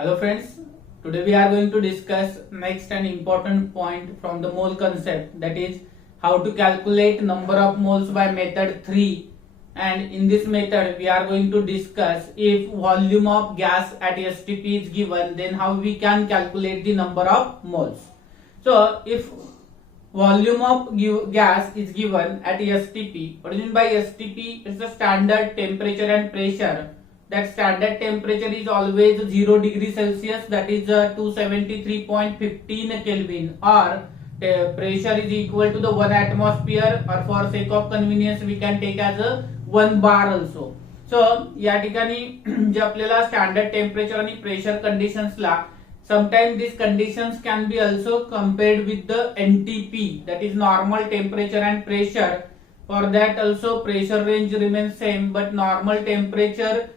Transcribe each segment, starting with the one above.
Hello friends, today we are going to discuss next an important point from the mole concept, that is how to calculate number of moles by method 3. And in this method we are going to discuss if volume of gas at STP is given, then how we can calculate the number of moles. So if volume of gas is given at STP, what do you mean by STP? It's the standard temperature and pressure. That standard temperature is always 0 degree Celsius, that is 273.15 Kelvin, or pressure is equal to the 1 atmosphere, or for sake of convenience we can take as a 1 bar also. So या ठिकाणी जे आपल्याला standard temperature आणि pressure कंडिशन्सला sometimes these conditions can be also compared with the NTP, that is normal temperature and pressure. For that also pressure range remains same, but normal temperature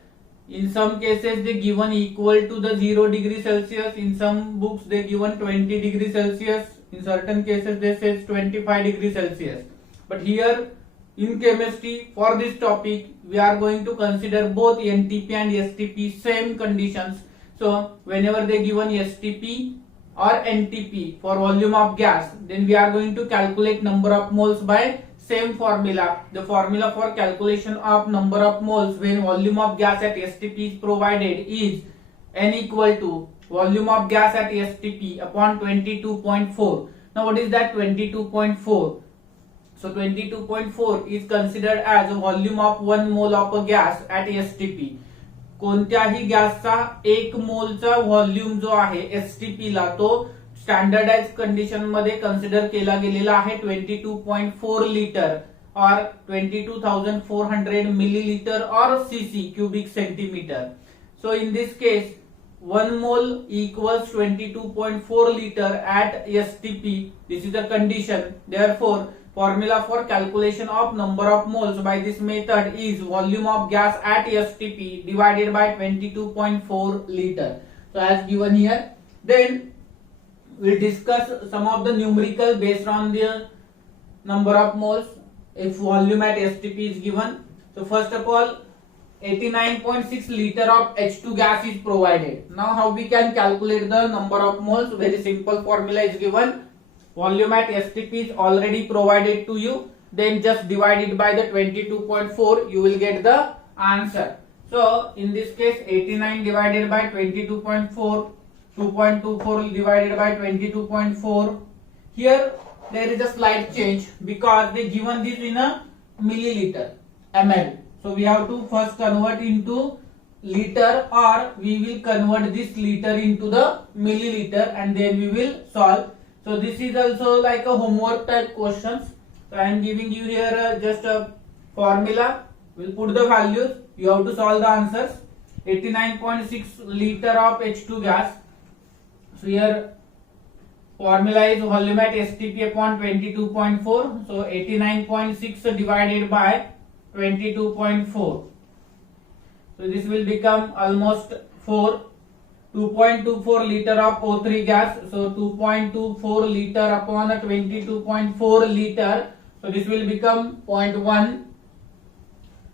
in some cases they given equal to the 0 degree Celsius. In some books they given 20 degree Celsius. In certain cases they says 25 degree Celsius. But here in chemistry for this topic we are going to consider both NTP and STP same conditions. So whenever they given STP or NTP for volume of gas, then we are going to calculate number of moles by same formula. The formula for calculation of number of moles when volume of gas at STP is provided is N equal to volume of gas at STP upon 22.4. Now what is that 22.4? So 22.4 is considered as a volume of 1 mole of a gas at STP. कोणत्याही गॅसचा 1 मोलचा volume जो आहे STP ला तो standardise condition मध्ये consider केला गेलेला आहे 22.4 litre और 22,400 मिलीलीटर और CC cubic centimetre. So in this case 1 mole equals 22.4 liter at STP. This is the condition. Therefore formula for calculation of number of moles by this method is volume of gas at STP divided by 22.4 liter. So as given here, then we'll discuss some of the numerical based on the number of moles if volume at STP is given. So first of all 89.6 liter of H2 gas is provided. Now how we can calculate the number of moles? Very simple formula is given. Volume at STP is already provided to you, then just divide it by the 22.4, you will get the answer. So in this case 89 divided by 22.4, 2.24 divided by 22.4. Here there is a slight change because they given this in a milliliter ml. So we have to first convert into liter, or we will convert this liter into the milliliter and then we will solve. So this is also like a homework type questions. So I am giving you here just a formula. We'll put the values. You have to solve the answers. 89.6 liter of H2 gas. So here formula is volume at STP upon 22.4. So 89.6 divided by 22.4. So this will become almost 4. 2.24 liter of O3 gas. So 2.24 liter upon a 22.4 liter. So this will become 0.1.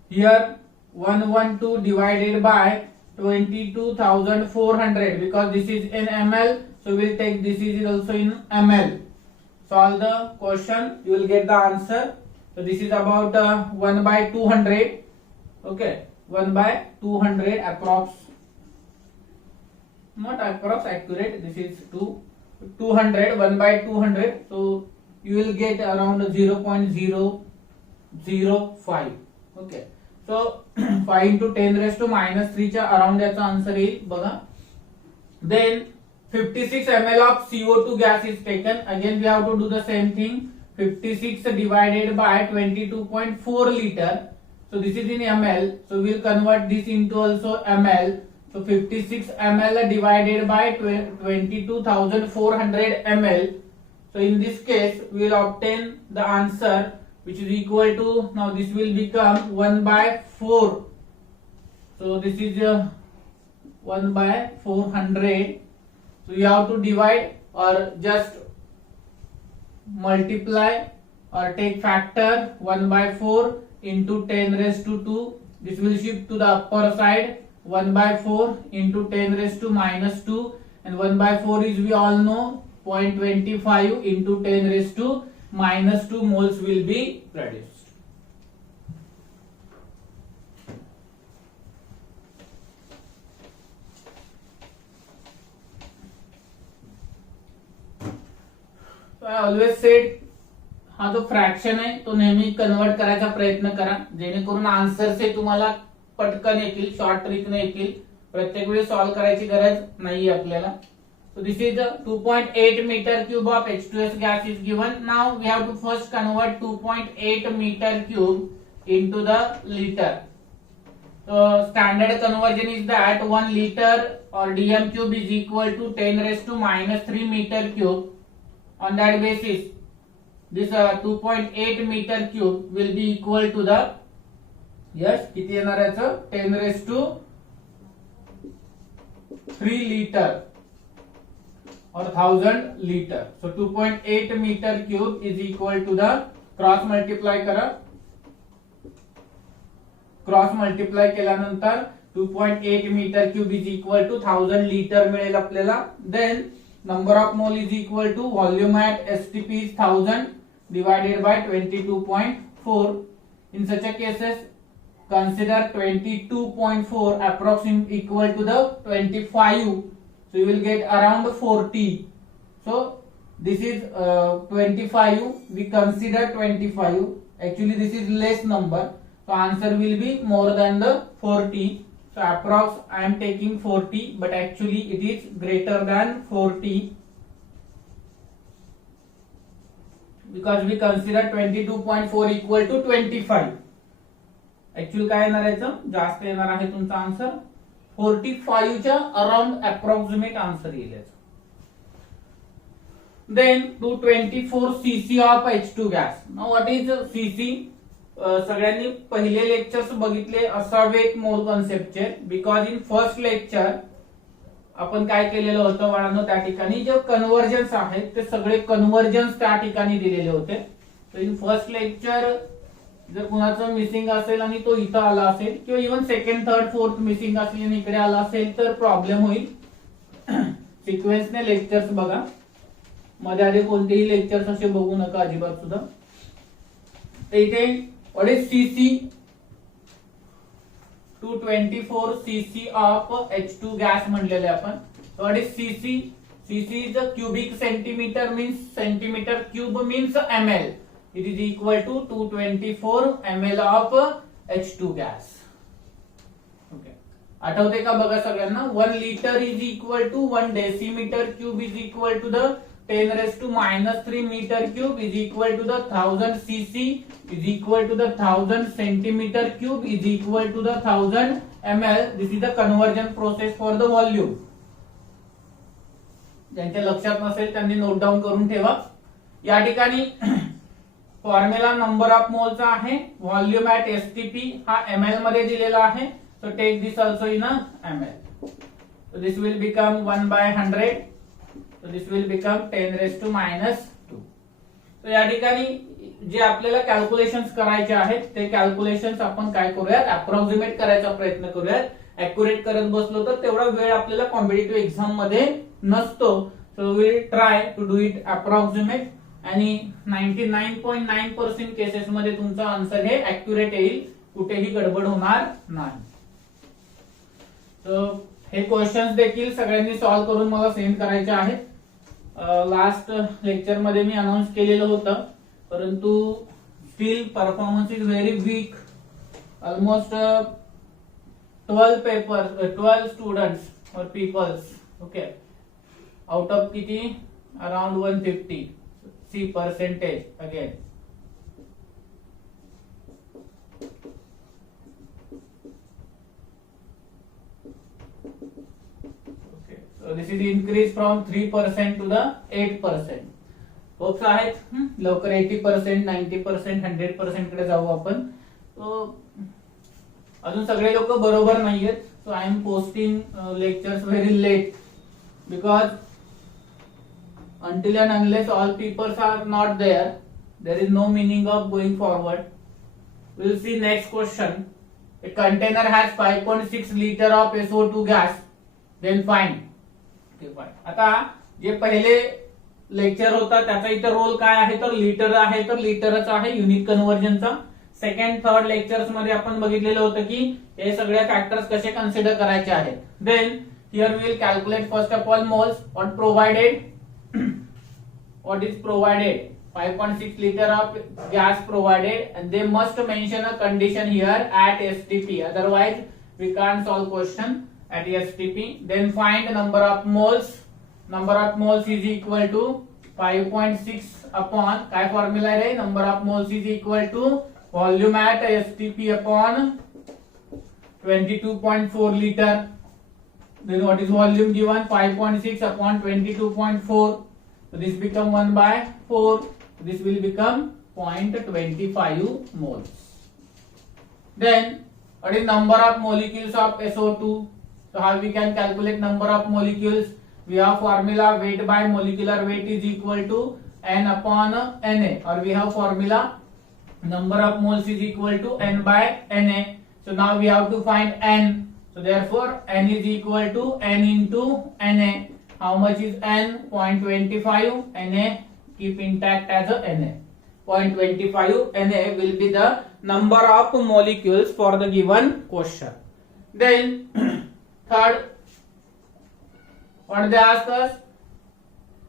Here 112 divided by 22,400, because this is in ml. So we'll take this is also in ml. Solve the question. You will get the answer. So this is about 1 by 200. Okay. 1 by 200 approx. Not approx, accurate. This is 200, 1 by 200. So you will get around 0.005. Okay. So 5 into 10 raised to minus 3 च्या around याचा answer येईल बघा. Then 56 ml of CO2 gas is taken. Again we have to do the same thing. 56 divided by 22.4 liter. So this is in ml. So we will convert this into also ml. So 56 ml divided by 22,400 ml. So in this case we will obtain the answer which is equal to, now this will become 1 by 4. So this is 1 by 400. So you have to divide or just multiply or take factor 1 by 4 into 10 raised to 2. This will shift to the upper side. 1/4 into 10 raised to minus 2, and 1/4 is, we all know, 0.25 into 10 raised to minus 2 moles will be produced. So I always said, हा जो fraction आहे तो नेहमी convert करायचा प्रयत्न करा, जेणेकरून answers हे तुम्हाला पटकन येतील, शॉर्ट ट्रिकने येतील. प्रत्येक वेळी सॉल्व्ह करायची गरज नाहीये आपल्याला. So this is 2.8 meter cube of H2S gas is given. Now we have to first convert 2.8 meter cube into the liter. So standard conversion is that 1 liter or dm cube is equal to 10 raised to minus 3 meter cube. On that basis, this 2.8 meter cube will be equal to the, yes, किती येणार याचं, 10 raised to 3 liter or 1000 liter. So 2.8 meter cube is equal to the, cross multiply करा, cross multiply केल्यानंतर 2.8 metre cube is equal to 1000 litre मिळेल आपल्याला. Then number of mole is equal to volume at STP is 1000 divided by 22.4. In such a cases, consider 22.4 approximately equal to the 25. So you will get around 40. So this is 25. We consider 25. Actually this is less number. So answer will be more than the 40. So approx I am taking 40, but actually it is greater than 40, because we consider 22.4 equal to 25. Actually काय येणार याचं, जास्त येणार आहे तुमचा answer 45 च्या around approximate answer येईल याचं. Then 224 cc of H2 gas. Now what is cc? सगळ्यांनी पहिले लेक्चर्स बघितले असावेत मोल कॉन्सेप्टचे, बिकॉज इन फर्स्ट लेक्चर आपण काय केलेलं होतं बाळांनो, त्या ठिकाणी जे कन्व्हर्जन्स आहेत ते सगळे कन्व्हर्जन्स त्या ठिकाणी दिलेले होते. तर इन फर्स्ट लेक्चर जर कुणाचं मिसिंग असेल आणि तो इथं आला असेल, किंवा even second third fourth missing असेल आणि इकडे आला असेल तर प्रॉब्लेम होईल. सिक्वेन्सने लेक्चर्स बघा, मध्ये आधी कोणतेही लेक्चर्स असे बघू नका अजिबात सुद्धा. तर इथे what is cc? 224 cc of H2 gas म्हणलेले आपण. What is cc? cc is a cubic centimeter, means centimeter cube means ml. It is equal to 224 ml of H2 gas. Okay. आठवते का बघा सगळ्यांना, 1 liter is equal to 1 decimeter cube is equal to the 10 raised to minus 3 meter cube is equal to the 1000 cc is equal to the 1000 centimeter cube is equal to the 1000 ml. This is the conversion process for the volume. ज्यांच्या लक्षात नसेल त्यांनी note down करून ठेवा. या ठिकाणी formula number of मोलचा आहे, व्हॉल्यूम ऍट एसटीपी हा ml मध्ये दिलेला आहे. So take this also in ml. So this will become 1/100. So this will become 10 raised to minus 2. So या ठिकाणी जे आपल्याला कॅल्क्युलेशन्स करायचे आहेत ते कॅल्क्युलेशन्स आपण काय करूयात, अप्रॉक्सिमेट करायचा प्रयत्न करूयात. अॅक्युरेट करत बसलो तर तेवढा वेळ आपल्याला कॉम्पिटिटिव्ह एक्झाम मध्ये नसतो. So will try to do it approximate, आणि 99.9% केसेस मध्ये तुमचा आन्सर हे अॅक्युरेट येईल, कुठेही गडबड होणार नाही. सो हे क्वेश्चन्स देखील सगळ्यांनी सॉल्व्ह करून मला सेंड करायचे आहेत. लास्ट लेक्चर मध्ये मी अनाउन्स केलेलं होतं, परंतु still performance is very weak. Almost 12 students और पीपल्स, ओके, आउट ऑफ किती, around 150. See percentage again. So this is increase from 3% to the 8%. Hopes आहेत लवकर 80%, 90%, 100% कडे जाऊ आपण. अजून सगळे लोक बरोबर नाहीयेत. So I am posting lectures very late, because until and unless all people are not there is no meaning of going forward. We'll see next question. A container has 5.6 liter of SO2 gas, then find. आता जे पहिले lecture होता त्याचा इथं role काय आहे तर litre आहे, तर लिटरच आहे युनिट कन्व्हर्जनचा. सेकंड थर्ड लेक्चर्स मध्ये आपण बघितलेलं होतं की हे सगळे फॅक्टर्स कसे कन्सिडर करायचे आहेत. Then here we will calculate first of all moles on provided. What is provided? 5.6 liter of gas provided, and they must mention a condition here at STP. Otherwise, we can't solve question at STP. Then find number of moles. Number of moles is equal to 5.6 upon काय formula है? Number of moles is equal to volume at STP upon 22.4 liter. Then what is volume given? 5.6 upon 22.4. So this become 1 by 4. This will become 0.25 moles. Then what is number of molecules of SO2? So how we can calculate number of molecules? We have formula weight by molecular weight is equal to N upon Na, or we have formula number of moles is equal to N by Na. So now we have to find N. So therefore N is equal to N into Na. How much is N? 0.25. Na keep intact as a Na. 0.25 Na will be the number of molecules for the given question. Then third, what they ask us?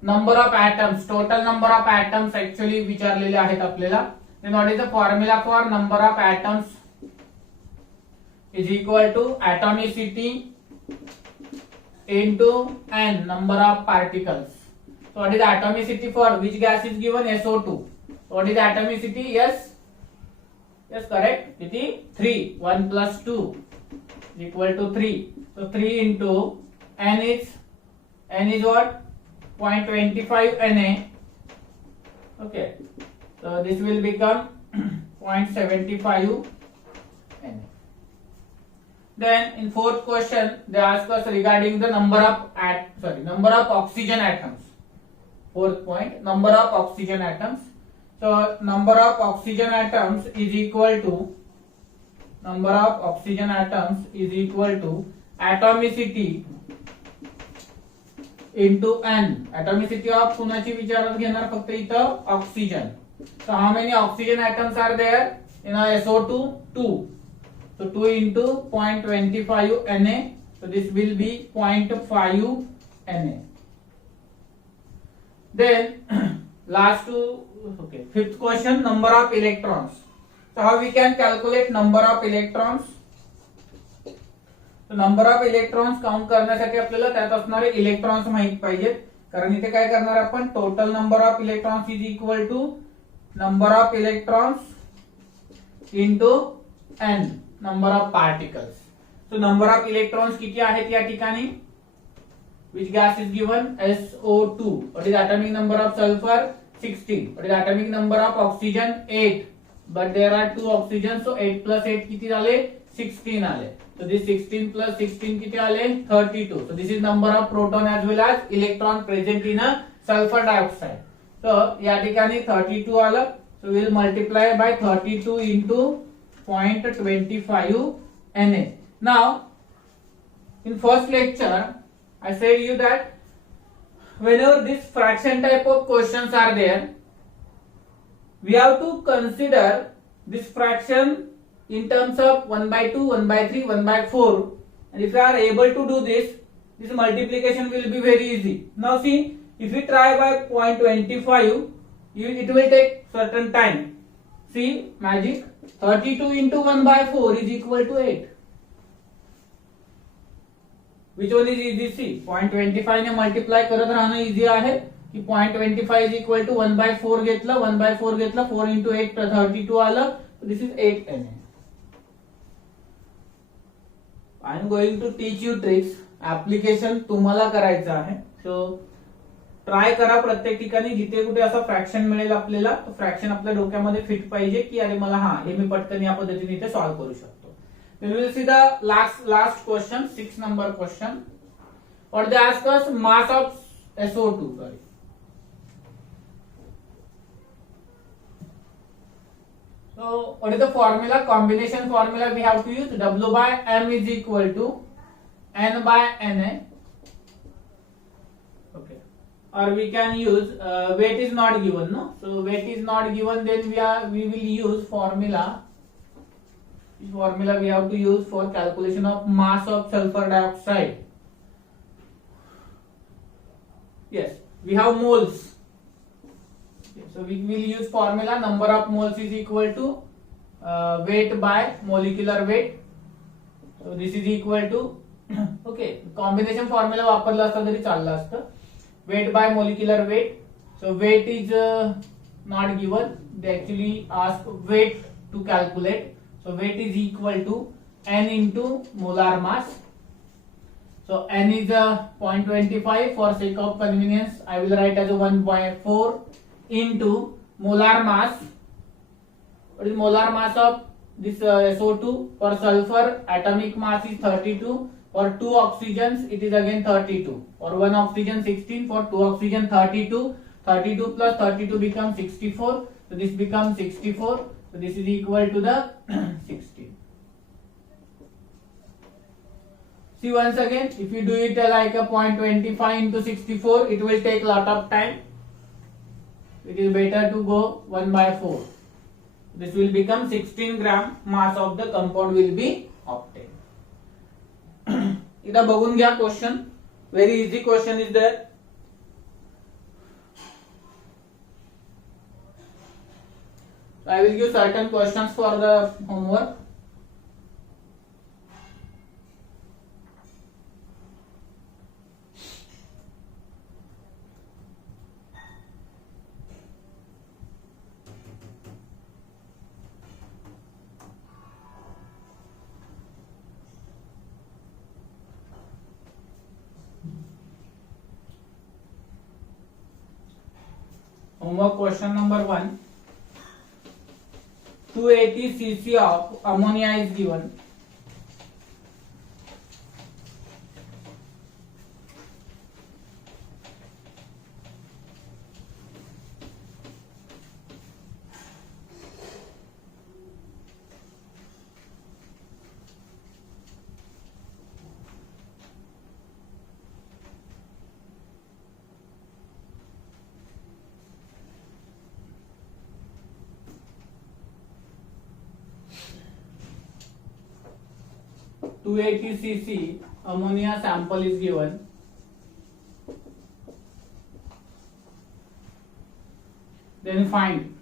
Number of atoms, total number of atoms actually विचारलेले आहेत आपल्याला. Then what is the formula for number of atoms? Is equal to atomicity into n number of particles. So what is the atomicity for which gas is given? SO2. So what is the atomicity? Yes, correct. It is 3. 1 plus 2 is equal to 3. So 3 into n is what? 0.25 Na. Okay. So this will become 0.75 Na. Then in fourth question they ask us regarding the number of oxygen atoms. Fourth point, number of oxygen atoms. So number of oxygen atoms is equal to atomicity into n. Atomicity of कुणाची विचारात घेणार फक्त इथं oxygen. So how many oxygen atoms are there in a SO2? 2. So 2 into 0.25 Na. So this will be 0.5 Na. Then last two, okay. Fifth question, number of electrons. So how we can calculate number of electrons? So number of electrons count करण्यासाठी आपल्याला त्यात असणारे electrons माहित पाहिजेत. कारण इथे काय करणार आपण? Total number of electrons is equal to number of electrons into n number of particles. So number of electrons किती आहेत या ठिकाणी? Which gas is given? SO2. What is atomic number of sulfur? 16. What is atomic number of oxygen? 8. But there are 2 oxygens, so 8 plus 8 किती झाले? 16 आले. So this 16 plus 16 किती आले? 32. So this is number of proton as well as electron present in a sulfur dioxide. So या ठिकाणी 32 आलं. So we will multiply by 32 into 0.25 Na. Now in first lecture I said you that whenever this fraction type of questions are there, we have to consider this fraction in terms of 1 by 2, 1 by 3, 1 by 4, and if you are able to do this multiplication will be very easy. Now see, if we try by 0.25, it will take certain time. See magic, 32 into 1 by 4 is equal to 8. Which one is easy? See, 0.25 ने multiply करत राहणं easy आहे की 0.25 is equal to 1 by 4 घेतलं, 1 by 4 घेतलं, 4 into 8 32 आलं. This is 8 Na. I am going to teach you tricks. Application तुम्हाला करायचं आहे. सो ट्राय करा प्रत्येक ठिकाणी जिथे कुठे असं फ्रॅक्शन मिळेल आपल्याला, तो फ्रॅक्शन आपल्या डोक्यामध्ये फिट पाहिजे की अरे मला हे मी पटकन या पद्धतीने इथे सॉल्व्ह करू शकतो. We will see the last question, 6 number question. What they ask us? Mass of SO2. Sorry. So what is the formula? Combination formula we have to use. W by M is equal to N by Na. Okay. Or we can use weight is not given, no? So weight is not given, then we will use formula. This formula we have to use for calculation of mass of sulfur dioxide. Yes, we have moles. Okay, so we will use formula number of moles is equal to weight by molecular weight. So this is equal to okay, combination formula वापरला असता तरी चाललं असतं. Weight by molecular weight. So weight is not given. They actually ask weight to calculate. So weight is equal to N into molar mass. So N is 0.25. For sake of convenience, I will write as a 1.4 into molar mass. What is molar mass of this SO2? For sulfur, atomic mass is 32. For 2 oxygens, it is again 32. For 1 oxygen 16. For 2 oxygen 32. 32 plus 32 becomes 64. So this becomes 64. So this is equal to the 16. See once again, if you do it like a 0.25 into 64, it will take lot of time. It is better to go 1/4. This will become 16 gram mass of the compound will be obtained. इधर बघून घ्या question. Very easy question is there. I will give certain questions for the homework. Homework question number 1. 280 cc of ammonia is given. To 280 cc ammonia sample is given. Then find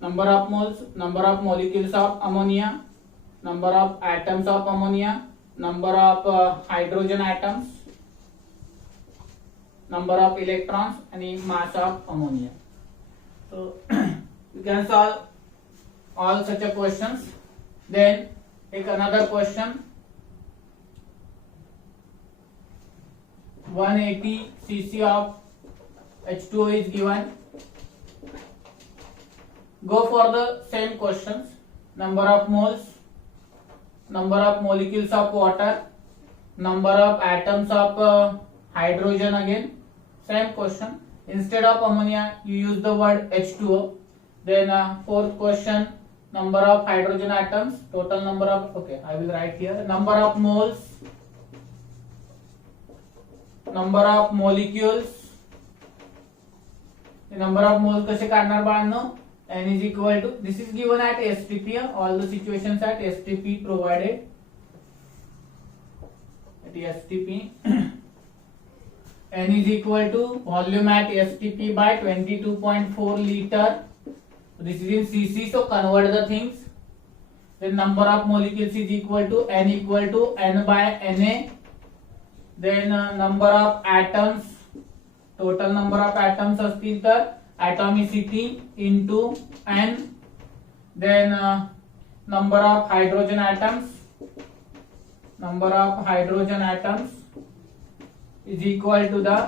number of moles, number of molecules of ammonia, number of atoms of ammonia, number of hydrogen atoms, number of electrons and mass of ammonia. So you can solve all such a questions. Then take another question. 180 cc of H2O is given. Go for the same questions. Number of moles, number of molecules of water, number of atoms of hydrogen again. Same question. Instead of ammonia, you use the word H2O. Then fourth question, number of hydrogen atoms, total number of, okay, I will write here, number of moles, number of molecules. The number of moles कसे काढणार बाळांनो? N is equal to, this is given at STP, all the situations at STP provided at STP. N is equal to volume at STP by 22.4 liter. This is in cc, so convert the things. Then number of molecules is equal to N equal to N by Na. Then number of atoms, total number of atoms असतील तर atomicity into N. Then number of hydrogen atoms, number of hydrogen atoms is equal to the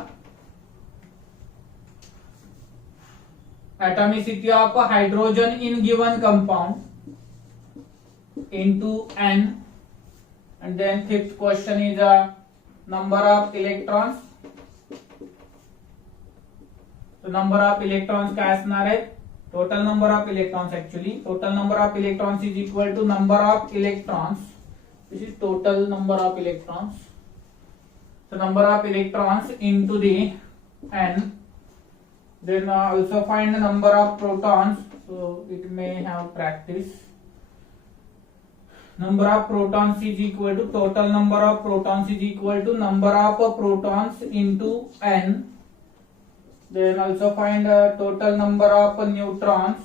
atomicity of hydrogen in given compound into N. And then fifth question is number of electrons तर number of electrons काय असणार आहे, total number of electrons, actually total number of electrons is equal to number of electrons, this is total number of electrons, so number of electrons into the n, then also find the number of protons, so it may have practice. Number of protons is equal to total number of protons is equal to number of protons into n, then also find total number of neutrons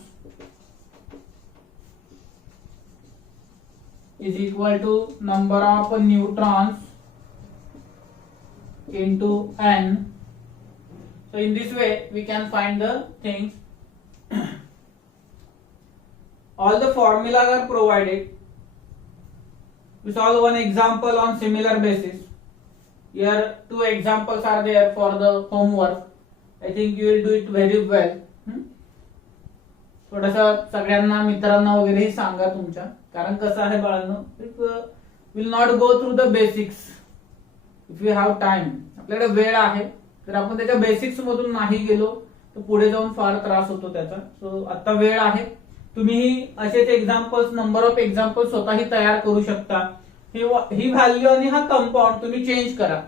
is equal to number of neutrons into n. So in this way we can find the things. All the formulas are provided. We solve one example on similar basis. Here 2 examples are there for the homework. I think you will do it very well. थोडंसं सगळ्यांना मित्रांना वगैरे सांगा तुमच्या, कारण कसं आहे बाळांनो, it will not go through the basics if you have time. आपल्याकडे वेळ आहे, तर आपण त्याच्या बेसिक्स मधून नाही गेलो तर पुढे जाऊन फार त्रास होतो त्याचा. सो आता वेळ आहे, तुम्ही असेच एक्झाम्पल्स, नंबर ऑफ एक्झाम्पल स्वतःही तयार करू शकता. ही व्हॅल्यू आणि हा कंपाऊंड तुम्ही चेंज करा.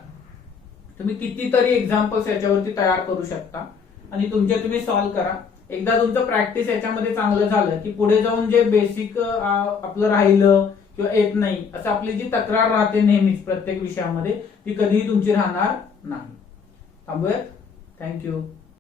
तुम्ही कितीतरी एक्झाम्पल्स याच्यावरती तयार करू शकता आणि तुमचे तुम्ही सॉल्व्ह करा. एकदा तुमचं प्रॅक्टिस याच्यामध्ये चांगलं झालं की पुढे जाऊन जे बेसिक आपलं राहिलं किंवा येत नाही असं आपली जी तक्रार राहते नेहमीच प्रत्येक विषयामध्ये, ती कधीही तुमची राहणार नाही. थांबूयात. थँक्यू.